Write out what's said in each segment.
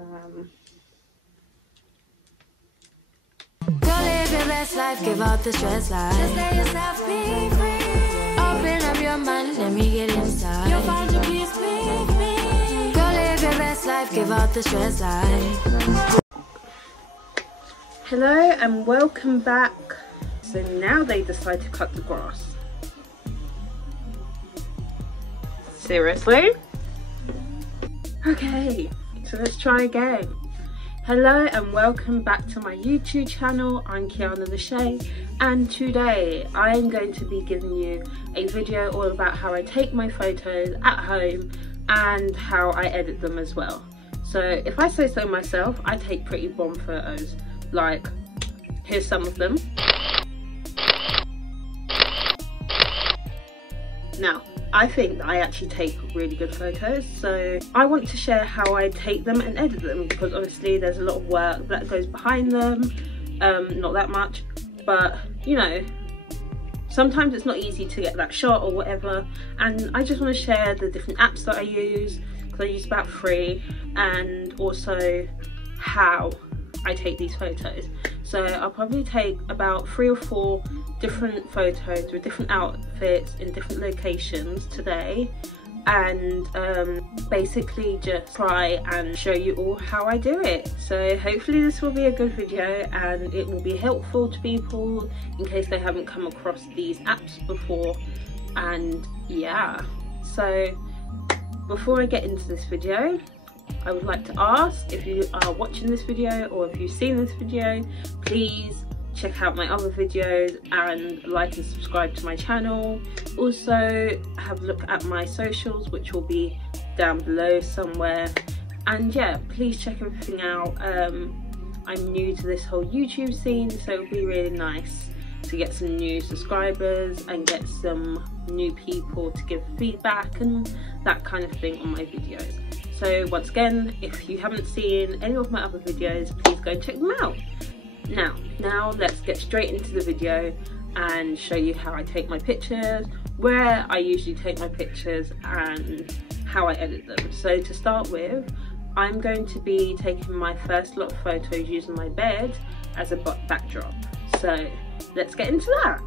Go live your best life, give out the stress life. Just let yourself be free. Open up your mind, let me get inside. You'll find your peace with me. Go live your best life, give out the stress life. Hello and welcome back. So now they decide to cut the grass. Seriously? Okay, so let's try again. Hello and welcome back to my YouTube channel. I'm Keeanna Lesheye, and today I am going to be giving you a video all about how I take my photos at home and how I edit them as well. So if I say so myself, I take pretty bomb photos. Like, here's some of them. Now, I think that I actually take really good photos, so I want to share how I take them and edit them, because obviously there's a lot of work that goes behind them. Not that much, but you know, sometimes it's not easy to get that shot or whatever, and I just want to share the different apps that I use, because I use about 3, and also how I take these photos. So I'll probably take about 3 or 4 different photos with different outfits in different locations today, and basically just try and show you all how I do it. So hopefully this will be a good video and it will be helpful to people in case they haven't come across these apps before. And yeah, so before I get into this video, I would like to ask, if you are watching this video or if you've seen this video, please check out my other videos and like and subscribe to my channel. Also have a look at my socials, which will be down below somewhere. And yeah, please check everything out. I'm new to this whole YouTube scene, so it would be really nice to get some new subscribers and get some new people to give feedback and that kind of thing on my videos. So once again, if you haven't seen any of my other videos, please go and check them out. Now let's get straight into the video and show you how I take my pictures, where I usually take my pictures, and how I edit them. So to start with, I'm going to be taking my first lot of photos using my bed as a backdrop. So let's get into that.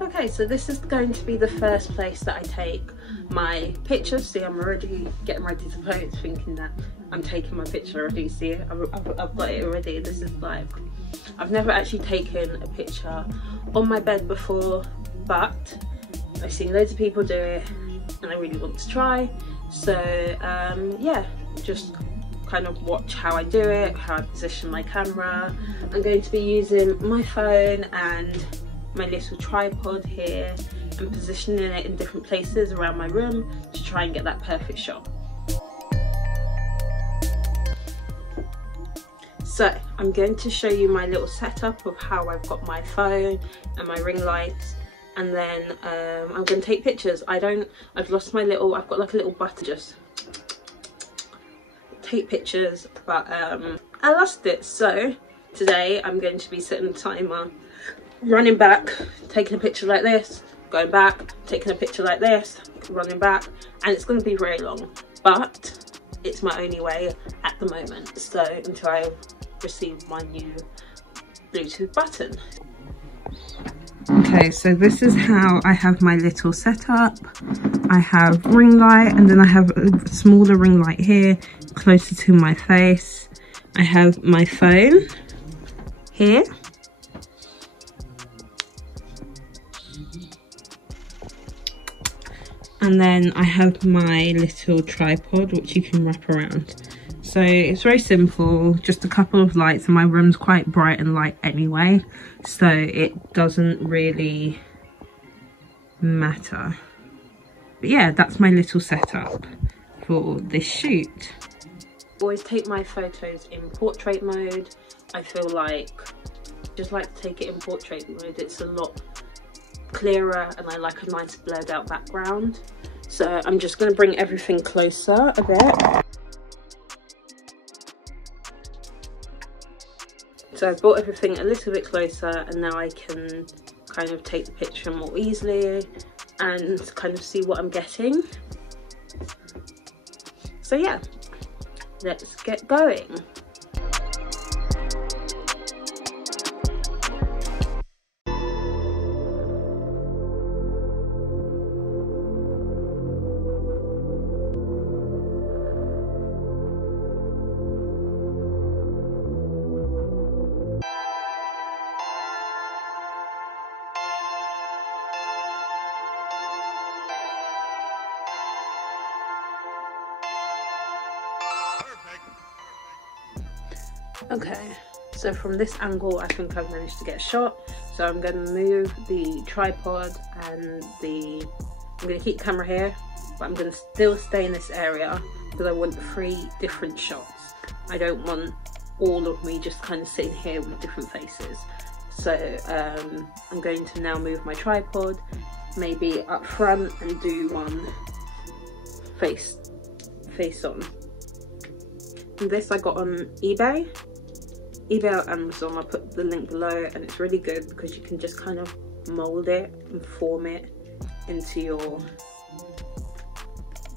Okay, so this is going to be the first place that I take my pictures. See, I'm already getting ready to pose, thinking that I'm taking my picture already. See, I've got it already. This is like, I've never actually taken a picture on my bed before, but I've seen loads of people do it and I really want to try. So yeah, just kind of watch how I do it, how I position my camera. I'm going to be using my phone and my little tripod here and positioning it in different places around my room to try and get that perfect shot. So I'm going to show you my little setup of how I've got my phone and my ring lights, and then I'm going to take pictures. I've lost my little, I've got like a little button, just take pictures, but I lost it. So today I'm going to be setting a timer, running back, taking a picture like this, going back, taking a picture like this, running back, and it's going to be very long, but it's my only way at the moment, so until I receive my new Bluetooth button. Okay, so this is how I have my little setup. I have ring light, and then I have a smaller ring light here closer to my face. I have my phone here, and then I have my little tripod which you can wrap around. So it's very simple, just a couple of lights, and my room's quite bright and light anyway, so it doesn't really matter. But yeah, that's my little setup for this shoot. I always take my photos in portrait mode. I feel like I just like to take it in portrait mode. It's a lot clearer and I like a nice blurred out background. So I'm just going to bring everything closer a bit. So I've brought everything a little bit closer, and now I can kind of take the picture more easily and kind of see what I'm getting. So yeah, let's get going. Okay, so from this angle I think I've managed to get a shot, so I'm going to move the tripod and I'm going to keep the camera here, but I'm going to still stay in this area because I want 3 different shots. I don't want all of me just kind of sitting here with different faces. So I'm going to now move my tripod maybe up front and do one face on. And this I got on eBay or Amazon. I'll put the link below, and it's really good because you can just kind of mold it and form it into your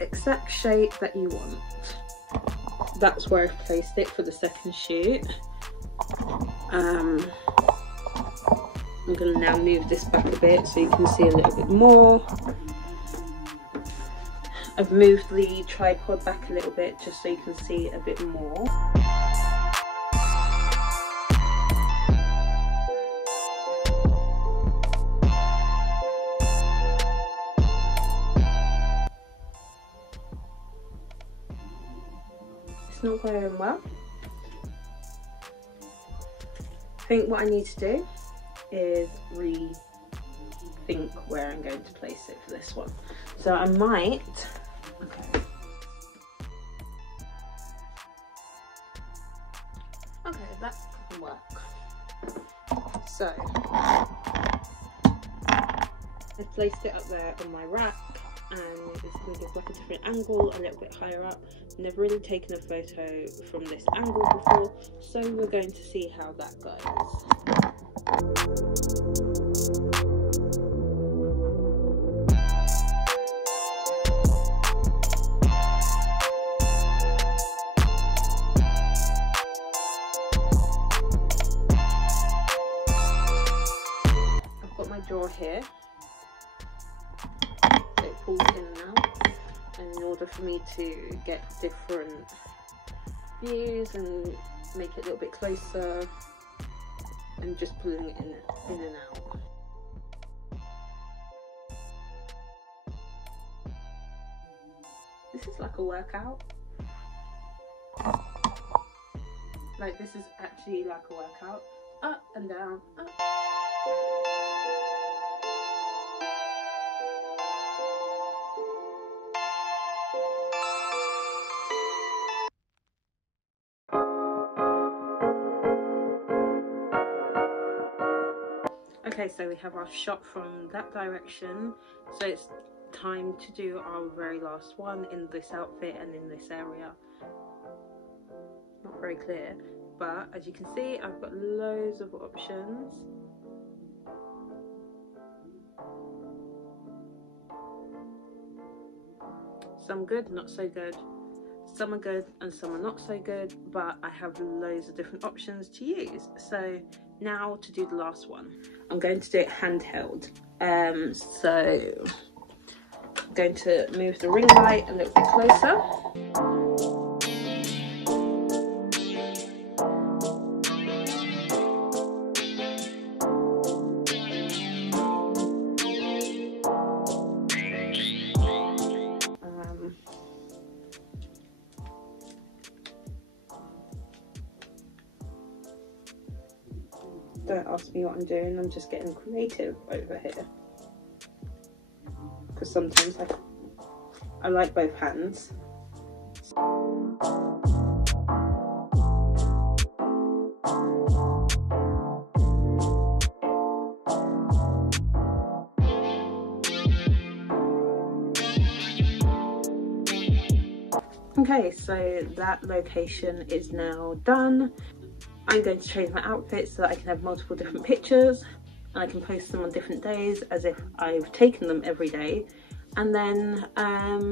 exact shape that you want. That's where I've placed it for the second shoot. I'm going to now move this back a bit so you can see a little bit more. I've moved the tripod back a little bit just so you can see a bit more. It's not going well. I think what I need to do is rethink where I'm going to place it for this one. So I might, okay, that can work. So I've placed it up there on my rack, and it's going to give like a different angle, a little bit higher up. I've never really taken a photo from this angle before, so we're going to see how that goes. I've got my drawer here. It pulls in and out, and in order for me to get different views and make it a little bit closer, I'm just pulling it in and out. This is like a workout. Like, this is actually like a workout. Up and down, up. Okay, so we have our shot from that direction, so it's time to do our very last one in this outfit and in this area. Not very clear, but as you can see, I've got loads of options. Some good, not so good. Some are good and some are not so good, but I have loads of different options to use. So now to do the last one, I'm going to do it handheld. So I'm going to move the ring light a little bit closer. Don't ask me what I'm doing, I'm just getting creative over here. Because sometimes I like both hands. Okay, so that location is now done. I'm going to change my outfit so that I can have multiple different pictures and I can post them on different days as if I've taken them every day, and then I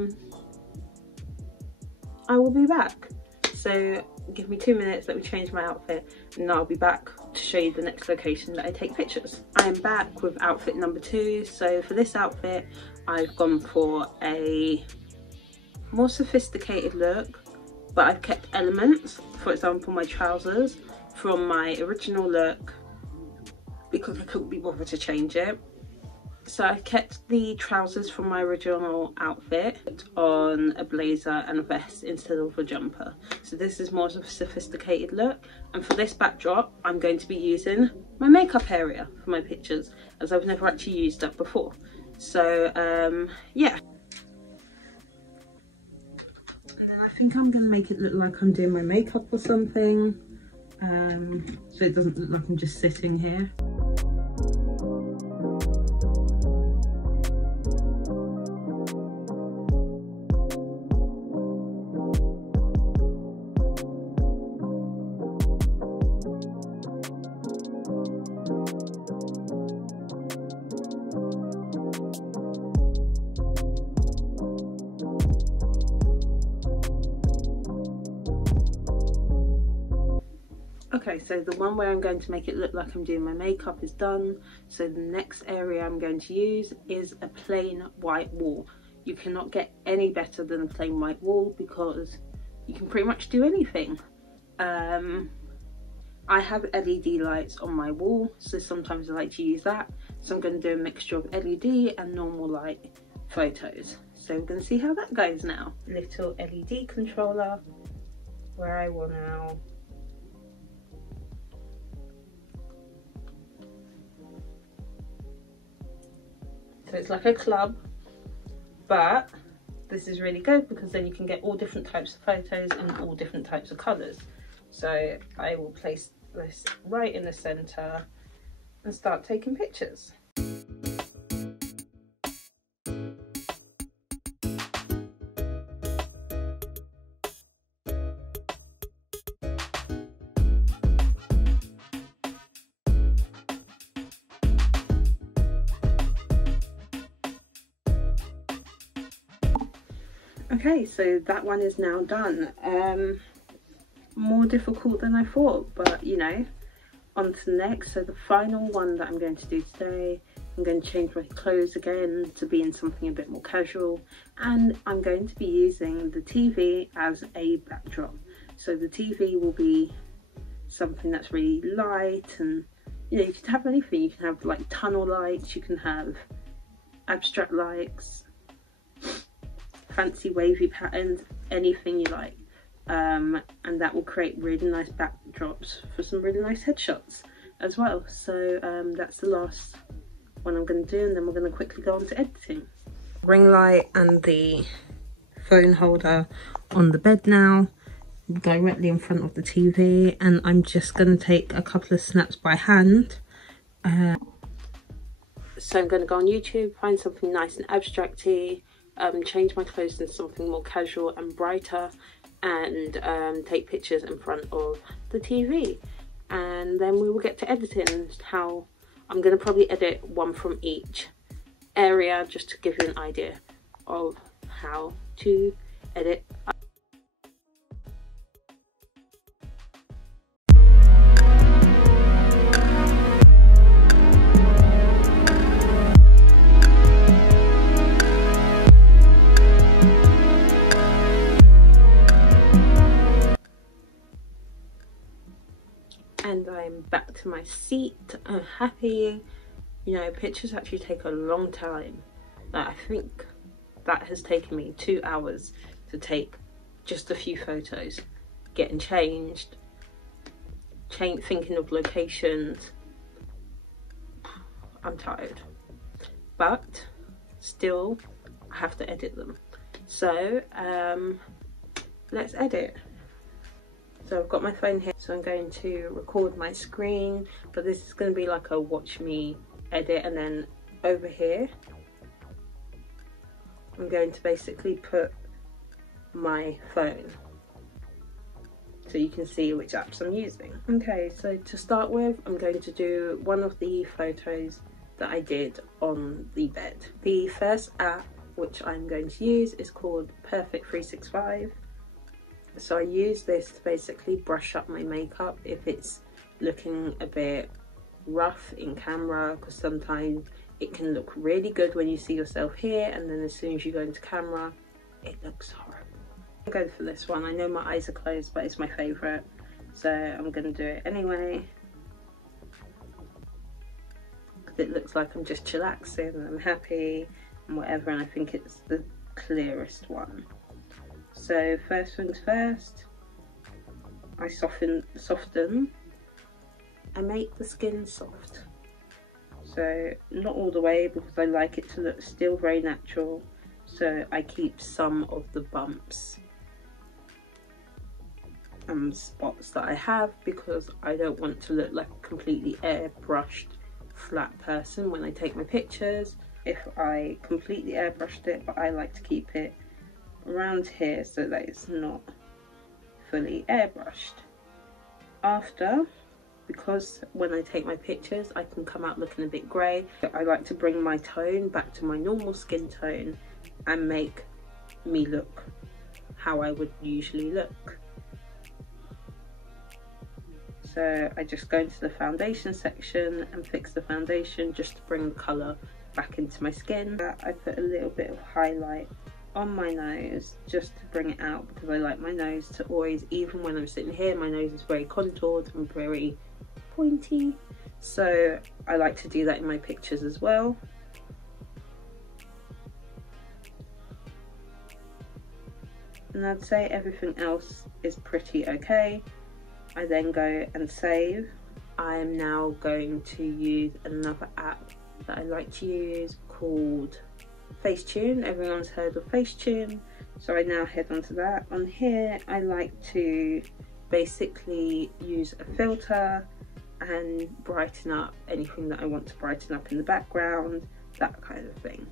will be back. so give me 2 minutes, let me change my outfit, and I'll be back to show you the next location that I take pictures. I am back with outfit number 2. So for this outfit, I've gone for a more sophisticated look, but I've kept elements, for example my trousers, from my original look because I couldn't be bothered to change it. So I've kept the trousers from my original outfit on a blazer and a vest instead of a jumper. So this is more of a sophisticated look, and for this backdrop I'm going to be using my makeup area for my pictures, as I've never actually used that before. So yeah. I think I'm going to make it look like I'm doing my makeup or something, so it doesn't look like I'm just sitting here. Okay, so the one where I'm going to make it look like I'm doing my makeup is done. So the next area I'm going to use is a plain white wall. You cannot get any better than a plain white wall because you can pretty much do anything. I have LED lights on my wall, so sometimes I like to use that. So I'm going to do a mixture of LED and normal light photos. So we're going to see how that goes now. Little LED controller where I will now so it's like a club, but this is really good because then you can get all different types of photos and all different types of colours. So I will place this right in the centre and start taking pictures. Okay, so that one is now done. More difficult than I thought, but you know, on to the next. So the final one that I'm going to do today, I'm going to change my clothes again to be in something a bit more casual, and I'm going to be using the TV as a backdrop. So the TV will be something that's really light, and you know, you can have anything. You can have like tunnel lights, you can have abstract lights, fancy wavy patterns, anything you like, and that will create really nice backdrops for some really nice headshots as well. So that's the last one I'm going to do, and then we're going to quickly go on to editing. Ring light and the phone holder on the bed now, directly in front of the TV, and I'm just going to take a couple of snaps by hand. So I'm going to go on YouTube, find something nice and abstract-y, change my clothes into something more casual and brighter, and take pictures in front of the TV, and then we will get to editing. How I'm going to probably edit one from each area just to give you an idea of how to edit. And I'm back to my seat. I'm happy. You know, pictures actually take a long time. Like, I think that has taken me 2 hours to take just a few photos, getting changed, thinking of locations. I'm tired, but still I have to edit them. So let's edit. So I've got my phone here, so I'm going to record my screen, but this is going to be like a watch me edit, and then over here I'm going to basically put my phone so you can see which apps I'm using. Okay, so to start with, I'm going to do one of the photos that I did on the bed. The first app which I'm going to use is called Perfect 365. So I use this to basically brush up my makeup if it's looking a bit rough in camera, because sometimes it can look really good when you see yourself here, and then as soon as you go into camera it looks horrible. I'm going for this one. I know my eyes are closed, but it's my favourite, so I'm going to do it anyway. It looks like I'm just chillaxing and I'm happy and whatever, and I think it's the clearest one. So first things first, I soften, I make the skin soft. So not all the way, because I like it to look still very natural, so I keep some of the bumps and spots that I have, because I don't want to look like a completely airbrushed flat person when I take my pictures. If I completely airbrushed it, but I like to keep it around here so that it's not fully airbrushed. After, because when I take my pictures I can come out looking a bit grey, I like to bring my tone back to my normal skin tone and make me look how I would usually look. So I just go into the foundation section and fix the foundation just to bring the colour back into my skin. I put a little bit of highlight on my nose just to bring it out, because I like my nose to always, even when I'm sitting here, my nose is very contoured and very pointy, so I like to do that in my pictures as well. And I'd say everything else is pretty okay. I then go and save. I am now going to use another app that I like to use called Facetune. Everyone's heard of Facetune, so I now head onto that. On here I like to basically use a filter and brighten up anything that I want to brighten up in the background, that kind of thing.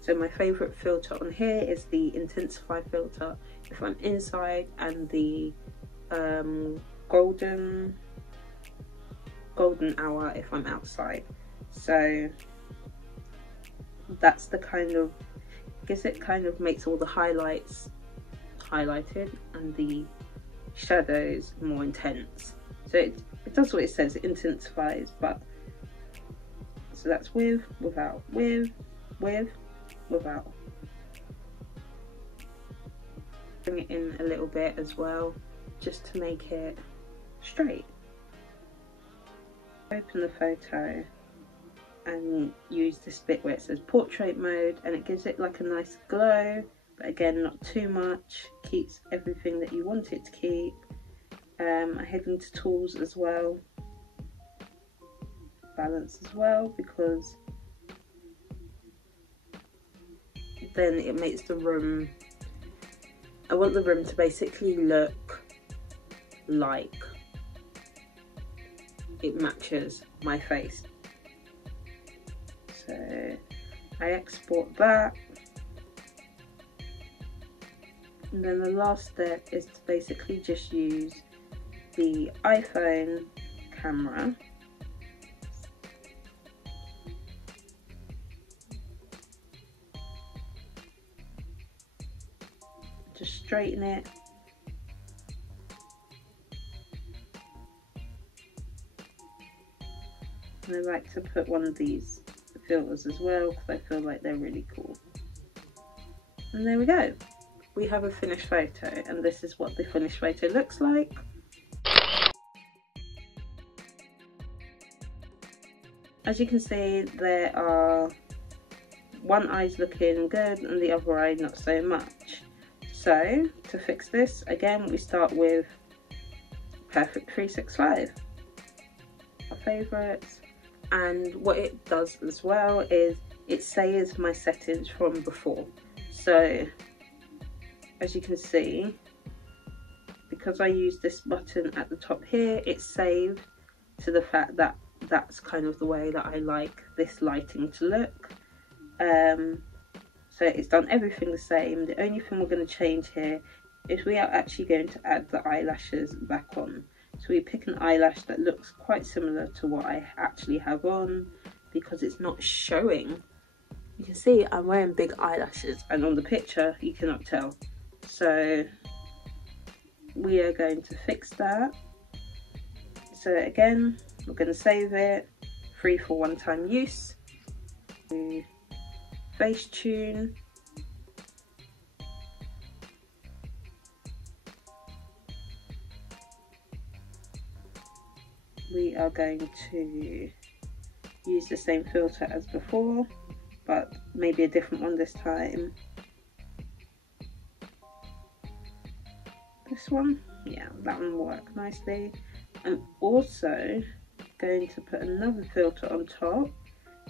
So my favourite filter on here is the Intensify filter if I'm inside, and the golden hour if I'm outside. So that's the kind of, I guess it kind of makes all the highlights highlighted and the shadows more intense. So it does what it says, it intensifies, but so that's with, without, with, without. Bring it in a little bit as well, just to make it straight. Open the photo and use this bit where it says portrait mode, and it gives it like a nice glow, but again not too much, keeps everything that you want it to keep. I head into tools as well, balance as well, because then it makes the room, I want the room to basically look like it matches my face. So I export that, and then the last step is to basically just use the iPhone camera to straighten it. And I like to put one of these filters as well, because I feel like they're really cool. And there we go. We have a finished photo, and this is what the finished photo looks like. As you can see, there are one eye's looking good and the other eye not so much. So to fix this, again, we start with Perfect 365, our favourites. And what it does as well is it saves my settings from before. So as you can see, because I use this button at the top here, it's saved to the fact that that's kind of the way that I like this lighting to look. So it's done everything the same. The only thing we're going to change here is we are actually going to add the eyelashes back on. So we pick an eyelash that looks quite similar to what I actually have on, because it's not showing You can see I'm wearing big eyelashes, and on the picture you cannot tell. So we are going to fix that. So again, we're going to save it, free for one-time use. Face tune. We are going to use the same filter as before, but maybe a different one this time. This one, yeah, that one will work nicely. I'm also going to put another filter on top,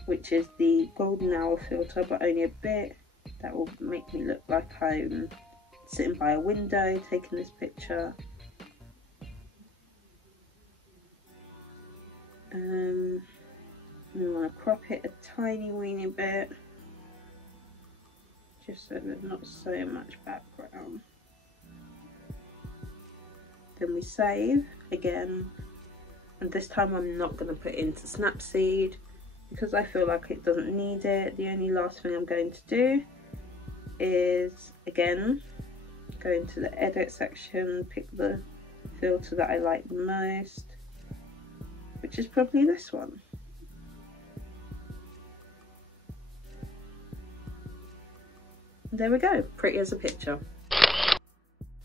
which is the golden hour filter, but only a bit. That will make me look like I'm sitting by a window taking this picture. We want to crop it a tiny weeny bit, just so there's not so much background. Then we save again, and this time I'm not going to put it into Snapseed because I feel like it doesn't need it. The only last thing I'm going to do is, again, go into the edit section, pick the filter that I like the most, which is probably this one. There we go, pretty as a picture.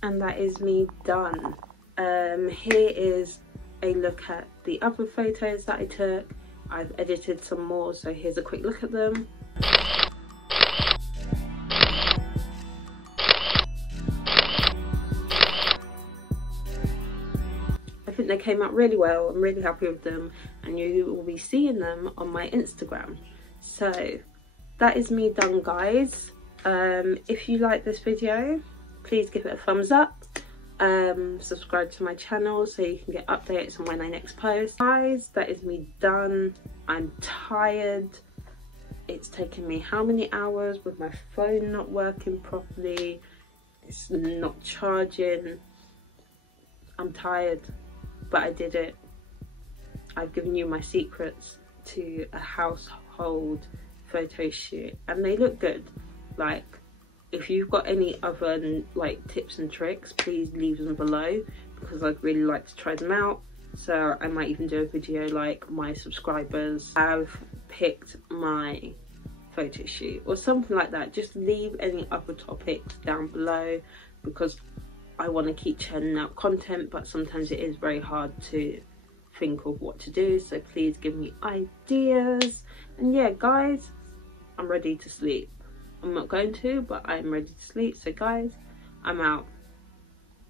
And that is me done. Here is a look at the other photos that I took. I've edited some more, so here's a quick look at them. I think they came out really well. I'm really happy with them, and you will be seeing them on my Instagram. So that is me done, guys. If you like this video, please give it a thumbs up. Subscribe to my channel so you can get updates on when I next post. Guys, that is me done. I'm tired. It's taken me how many hours with my phone not working properly. It's not charging. I'm tired, but I did it. I've given you my secrets to a household photo shoot, and they look good. Like, if you've got any other like tips and tricks, please leave them below, because I'd really like to try them out. So I might even do a video like my subscribers have picked my photo shoot or something like that. Just leave any other topics down below, because I want to keep churning out content, but sometimes it is very hard to think of what to do. So please give me ideas. And yeah, guys, I'm ready to sleep. I'm not going to, but I'm ready to sleep. So guys, I'm out.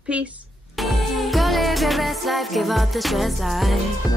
Peace. Go live your best life, give up the stress life.